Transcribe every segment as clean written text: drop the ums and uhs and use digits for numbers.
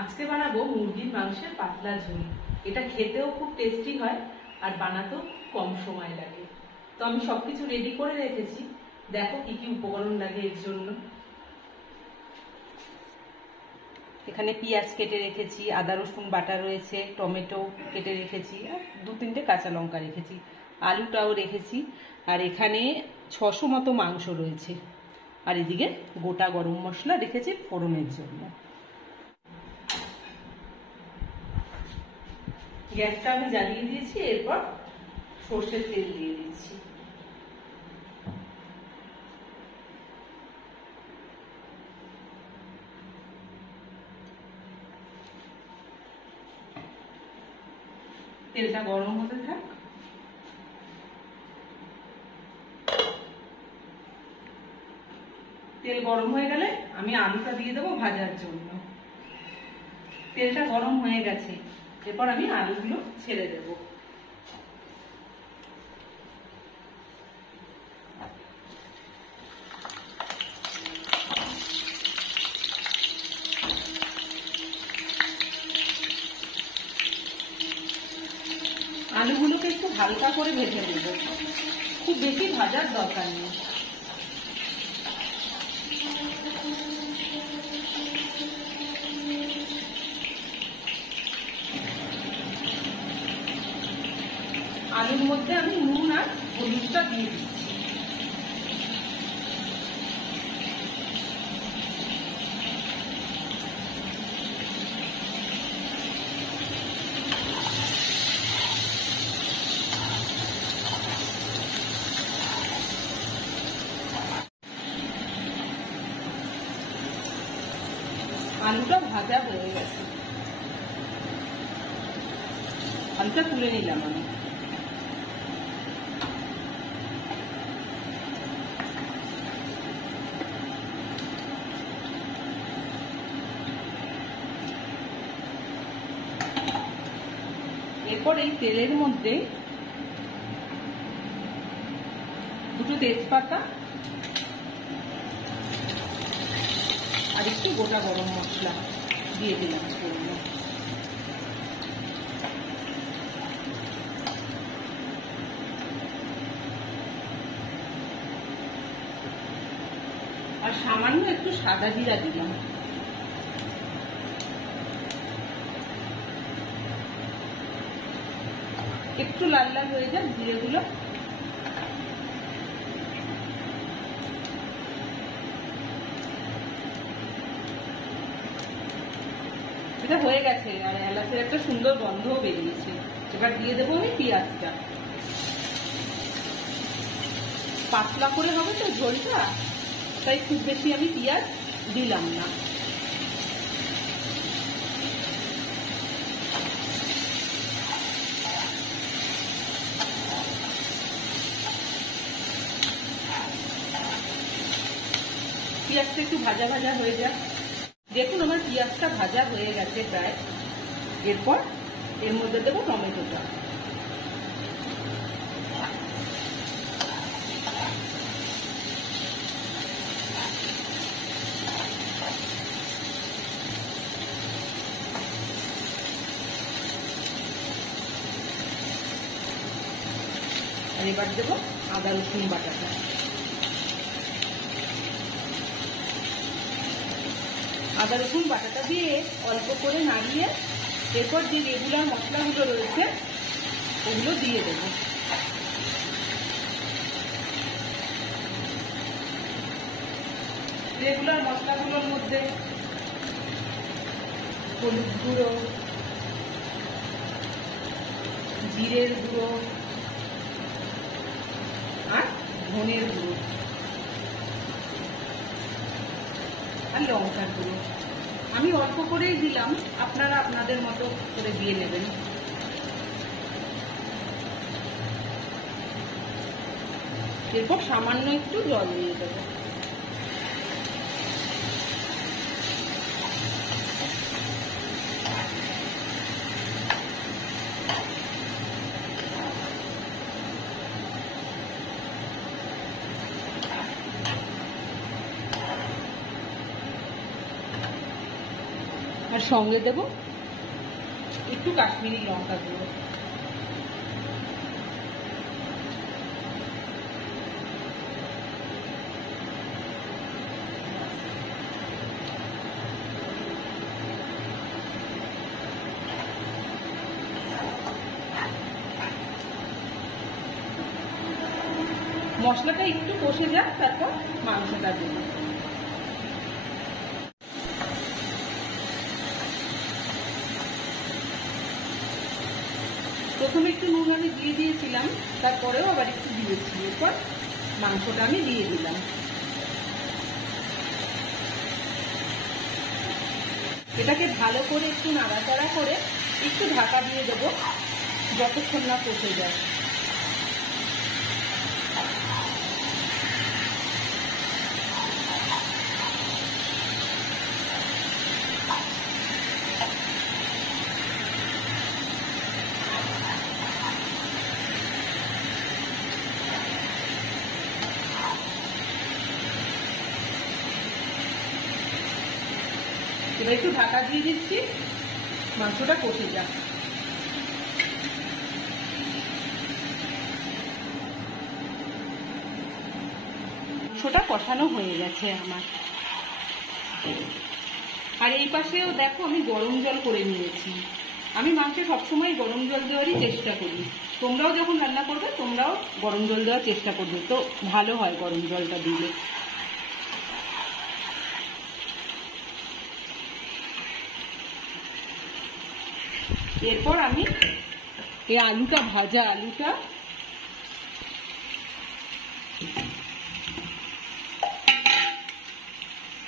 আজকে বানাবো মুরগির মাংসের পাতলা ঝোল। এটা খেতেও খুব টেস্টি হয় আর বানাতেও কম সময় লাগে। তো আমি সবকিছু রেডি করে রেখেছি, দেখো কি কি উপকরণ লাগে এর জন্য। এখানে পেঁয়াজ কেটে রেখেছি, আদা রসুন বাটা রয়েছে, টমেটো কেটে রেখেছি, আর 2-3টে কাঁচা লঙ্কা রেখেছি, আলুটাও রেখেছি, আর এখানে 600 মতো মাংস রয়েছে, আর এদিকে গোটা গরম মশলা রেখেছি ফোড়নের জন্য। গ্যাসটা আমি জ্বালিয়ে দিয়েছি, এরপর সর্ষের তেল দিয়ে দিচ্ছি। তেলটা গরম হতে থাক। তেল গরম হয়ে গেলে আমি আলুটা দিয়ে দেবো ভাজার জন্য। তেলটা গরম হয়ে গেছে, এরপর আমি আলুগুলো ছেড়ে দেব। আলুগুলোকে একটু হালকা করে ভেজে নেব, খুব বেশি ভাজার দরকার নেই। আলুর মধ্যে আমি নুন আর হলুদটা দিয়ে দিচ্ছি। আলুটা ভাজা হয়ে গেছে, আলুটা তুলে নিলাম আমি। এরপর এই তেলের মধ্যে 2টো তেজপাতা আর একটু গোটা গরম মশলা দিয়ে দিলাম। আর সামান্য একটু সাদা জিরা দিলাম। একটু লাল লাল হয়ে যায় জিরেগুলো। এটা হয়ে গেছে, আর এলাচের একটা সুন্দর গন্ধও বেরিয়েছে। এবার দিয়ে দেবো আমি পেঁয়াজটা। পাতলা করে হবে তো ঝোলটা, তাই খুব বেশি আমি পেঁয়াজ দিলাম না। পেঁয়াজটা একটু ভাজা ভাজা হয়ে যায়। দেখুন আমার পেঁয়াজটা ভাজা হয়ে গেছে প্রায়। এরপর এর মধ্যে দেবো টমেটোটা। আর এবার দেবো আদা রসুন বাটাটা। আদা রসুন বাটাটা দিয়ে অল্প করে নাড়িয়ে এরপর যে রেগুলার মশলাগুলো রয়েছে ওগুলো দিয়ে দেব। রেগুলার মশলাগুলোর মধ্যে হলুদ গুঁড়ো, জিরের গুঁড়ো আর ধনের গুঁড়ো আর লঙ্কার গুঁড়ো। আমি অল্প করেই দিলাম, আপনারা আপনাদের মতো করে দিয়ে নেবেন। এরপর সামান্য একটু জল দিয়ে দেবো। আর সঙ্গে দেব একটু কাশ্মীরি লঙ্কা গুঁড়ো। মশলাটা একটু কষে যাক, তারপর মাংসটা দেব। প্রথমে একটু নুন আমি দিয়ে দিয়েছিলাম, তারপরেও আবার একটু দিয়েছি। এরপর মাংসটা আমি দিয়ে দিলাম। এটাকে ভালো করে একটু নাড়াচাড়া করে একটু ঢাকা দিয়ে দেবো যতক্ষণ না কষে যায়। এবার একটু ঢাকা দিয়ে দিচ্ছি, মাংসটা কষে যাক। মাংসটা কষানো হয়ে গেছে আমার। আর এই পাশেও দেখো আমি গরম জল করে নিয়েছি। আমি মাংসে সবসময় গরম জল দেওয়ারই চেষ্টা করি। তোমরাও যখন রান্না করবে তোমরাও গরম জল দেওয়ার চেষ্টা করবে, তো ভালো হয় গরম জলটা দিলে। এরপর আমি এই আলুটা, ভাজা আলুটা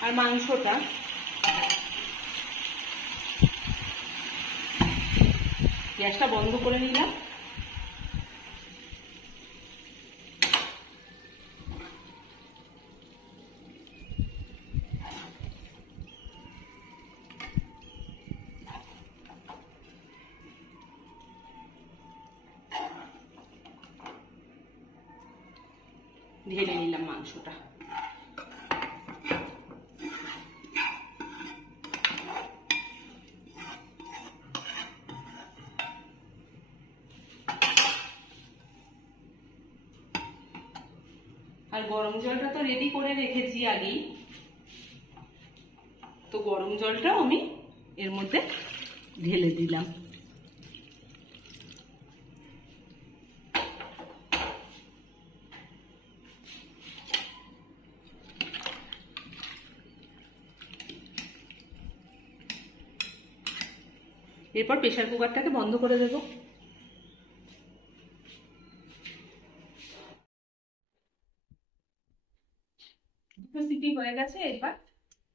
আর মাংসটা গ্যাসটা বন্ধ করে নিলাম। ঢেলে নিলাম মাংসটা। আর গরম জলটা তো রেডি করে রেখেছি আগেই, তো গরম জলটাও আমি এর মধ্যে ঢেলে দিলাম। এরপর প্রেসার কুকারটাকে বন্ধ করে দেব। দুটো সিটি হয়ে গেছে, এবার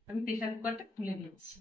আমি প্রেসার কুকারটা খুলে নিচ্ছি।